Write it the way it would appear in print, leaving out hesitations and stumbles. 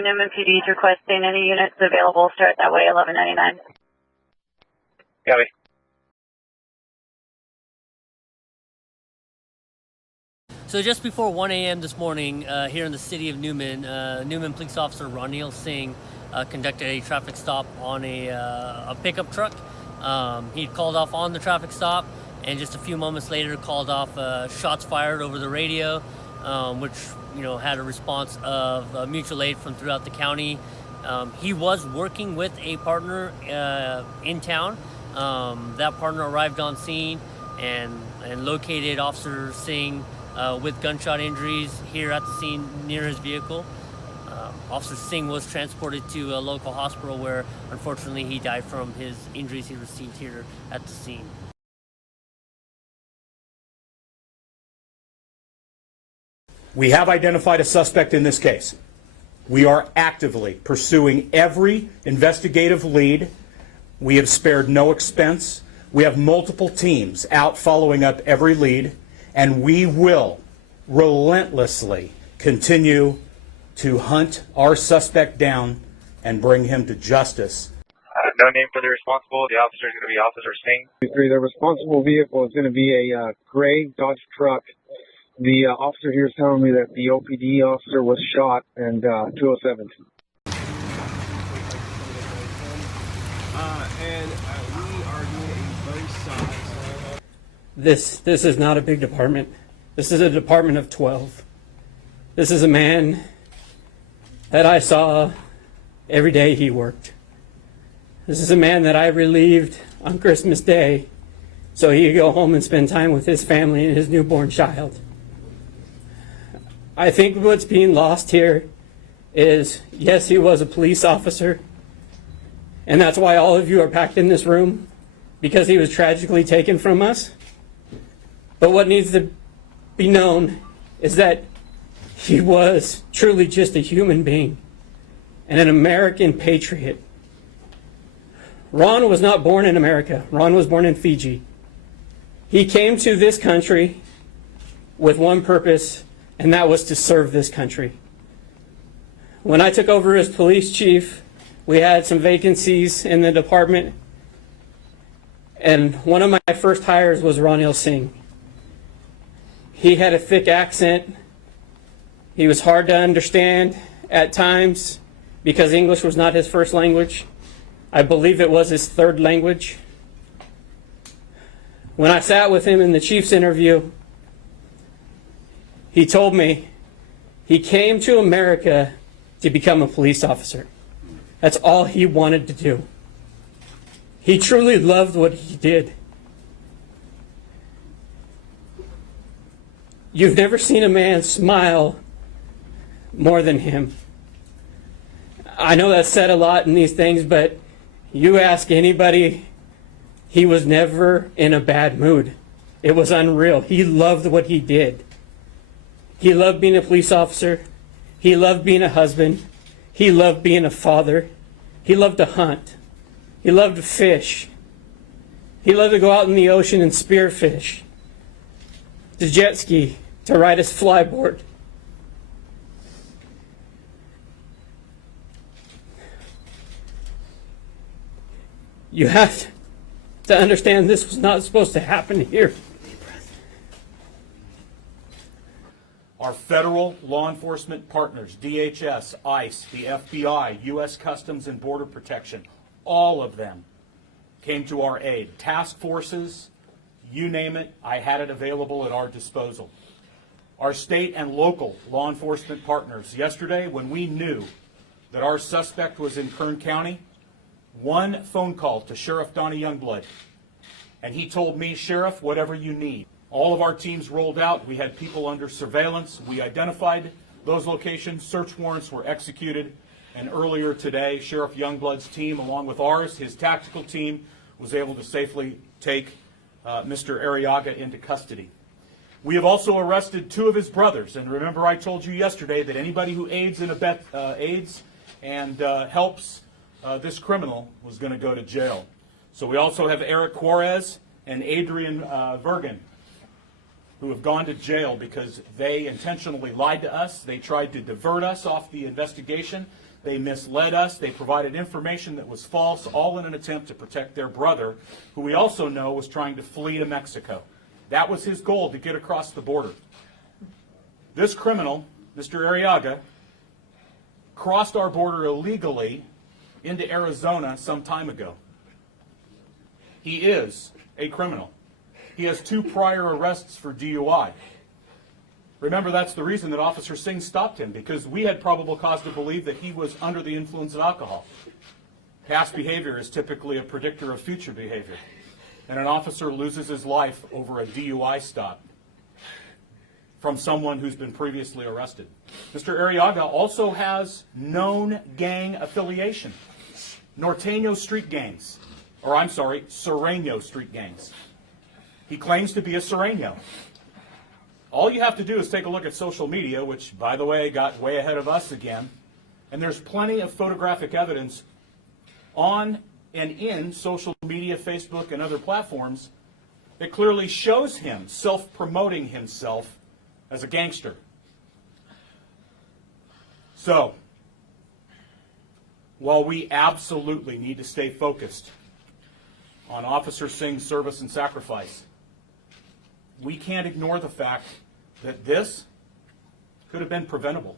Newman PD is requesting any units available. Start that way, 1199. Copy. So just before 1 a.m. this morning, here in the city of Newman, Newman Police Officer Ronil Singh conducted a traffic stop on a pickup truck. He called off on the traffic stop, and just a few moments later called off shots fired over the radio, which had a response of mutual aid from throughout the county. He was working with a partner in town. That partner arrived on scene and located Officer Singh with gunshot injuries here at the scene near his vehicle. Officer Singh was transported to a local hospital where unfortunately he died from his injuries he received here at the scene. We have identified a suspect in this case. We are actively pursuing every investigative lead. We have spared no expense. We have multiple teams out following up every lead, and we will relentlessly continue to hunt our suspect down and bring him to justice. No name for the responsible. The officer is going to be Officer Singh. The responsible vehicle is going to be a gray Dodge truck. The officer here is telling me that the OPD officer was shot and 207. We are doing a very size. This is not a big department. This is a department of 12. This is a man that I saw every day he worked. This is a man that I relieved on Christmas Day so he could go home and spend time with his family and his newborn child. I think what's being lost here is, yes, he was a police officer, and that's why all of you are packed in this room, because he was tragically taken from us. But what needs to be known is that he was truly just a human being and an American patriot. Ron was not born in America. Ron was born in Fiji. He came to this country with one purpose, and that was to serve this country. When I took over as police chief, we had some vacancies in the department, and one of my first hires was Ronil Singh. He had a thick accent. He was hard to understand at times because English was not his first language. I believe it was his third language. When I sat with him in the chief's interview, he told me he came to America to become a police officer. That's all he wanted to do. He truly loved what he did. You've never seen a man smile more than him. I know that's said a lot in these things, but you ask anybody, he was never in a bad mood. It was unreal. He loved what he did. He loved being a police officer. He loved being a husband. He loved being a father. He loved to hunt. He loved to fish. He loved to go out in the ocean and spearfish, to jet ski, to ride his flyboard. You have to understand this was not supposed to happen here. Our federal law enforcement partners, DHS, ICE, the FBI, U.S. Customs and Border Protection, all of them came to our aid. Task forces, you name it, I had it available at our disposal. Our state and local law enforcement partners, yesterday when we knew that our suspect was in Kern County, one phone call to Sheriff Donnie Youngblood, and he told me, Sheriff, whatever you need. All of our teams rolled out. We had people under surveillance. We identified those locations. Search warrants were executed. And earlier today, Sheriff Youngblood's team, along with ours, his tactical team, was able to safely take Mr. Arriaga into custody. We have also arrested two of his brothers. And remember, I told you yesterday that anybody who aids and helps this criminal was going to go to jail. So we also have Eric Juarez and Adrian Vergen, who have gone to jail because they intentionally lied to us. They tried to divert us off the investigation. They misled us. They provided information that was false, all in an attempt to protect their brother, who we also know was trying to flee to Mexico. That was his goal, to get across the border. This criminal, Mr. Arriaga, crossed our border illegally into Arizona some time ago. He is a criminal. He has 2 prior arrests for DUI. Remember, that's the reason that Officer Singh stopped him, because we had probable cause to believe that he was under the influence of alcohol. Past behavior is typically a predictor of future behavior, and an officer loses his life over a DUI stop from someone who's been previously arrested. Mr. Arriaga also has known gang affiliation. Norteño street gangs, or I'm sorry, Sureño street gangs. He claims to be a Sureño. All you have to do is take a look at social media, which, by the way, got way ahead of us again, and there's plenty of photographic evidence on and in social media, Facebook, and other platforms that clearly shows him self-promoting himself as a gangster. So, while we absolutely need to stay focused on Officer Singh's service and sacrifice, we can't ignore the fact that this could have been preventable.